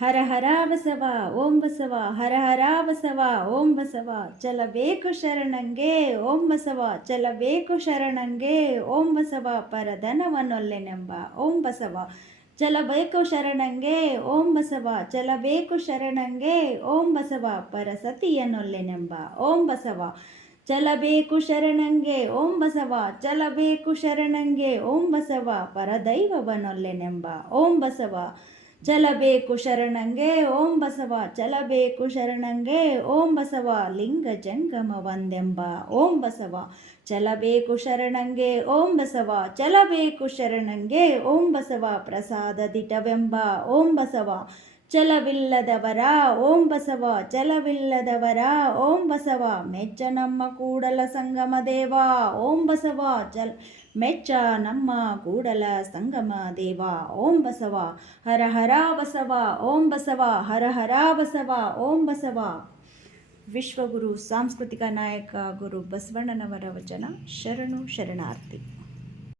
ಹರ ಹರ ಬಸವ ಓಂ ಬಸವ ಹರ ಹರ ಬಸವ ಓಂ ಬಸವ ಚಲಬೇಕು ಶರಣಂಗೆ ಓಂ ಬಸವ ಚಲಬೇಕು ಶರಣಂಗೆ ಓಂ ಬಸವ ಪರಧನವನೊಲ್ಲೆನೆಂಬ ಓಂ ಬಸವ ಚಲಬೇಕು ಶರಣಂಗೆ ಓಂ ಬಸವ ಚಲಬೇಕು ಶರಣಂಗೆ ಓಂ ಬಸವ ಪರಸತಿಯನೊಲ್ಲೆನೆಂಬ ಓಂ ಬಸವ ಚಲಬೇಕು ಶರಣಂಗೆ ಓಂ ಬಸವ ಚಲಬೇಕು ಶರಣಂಗೆ ಓಂ ಬಸವ ಪರದೈವವನೊಲ್ಲೆನೆಂಬ ಓಂ ಬಸವ ಚಲಬೇಕು ಶರಣಂಗೆ ಓಂ ಬಸವ ಚಲಬೇಕು ಶರಣಂಗೆ ಓಂ ಬಸವ ಲಿಂಗ ಜಂಗಮ ಒಂದೆಂಬ ಓಂ ಬಸವ ಚಲಬೇಕು ಶರಣಂಗೆ ಓಂ ಬಸವ ಚಲಬೇಕು ಶರಣಂಗೆ ಓಂ ಬಸವ ಪ್ರಸಾದ ದಿಟವೆಂಬ ಓಂ ಬಸವ ಚಲವಿಲ್ಲದವರ ಓಂ ಬಸವ ಚಲವಿಲ್ಲದವರ ಓಂ ಬಸವ ಮೆಚ್ಚ ನಮ್ಮ ಕೂಡಲ ಸಂಗಮ ದೇವ ಓಂ ಬಸವ ಮೆಚ್ಚ ನಮ್ಮ ಕೂಡಲ ಸಂಗಮ ದೇವ ಓಂ ಬಸವ ಹರ ಹರ ಬಸವ ಓಂ ಬಸವ ಹರ ಹರ ಬಸವ ಓಂ ಬಸವ. ವಿಶ್ವಗುರು ಸಾಂಸ್ಕೃತಿಕ ನಾಯಕ ಗುರು ಬಸವಣ್ಣನವರ ವಚನ ಶರಣು ಶರಣಾರ್ಥಿ.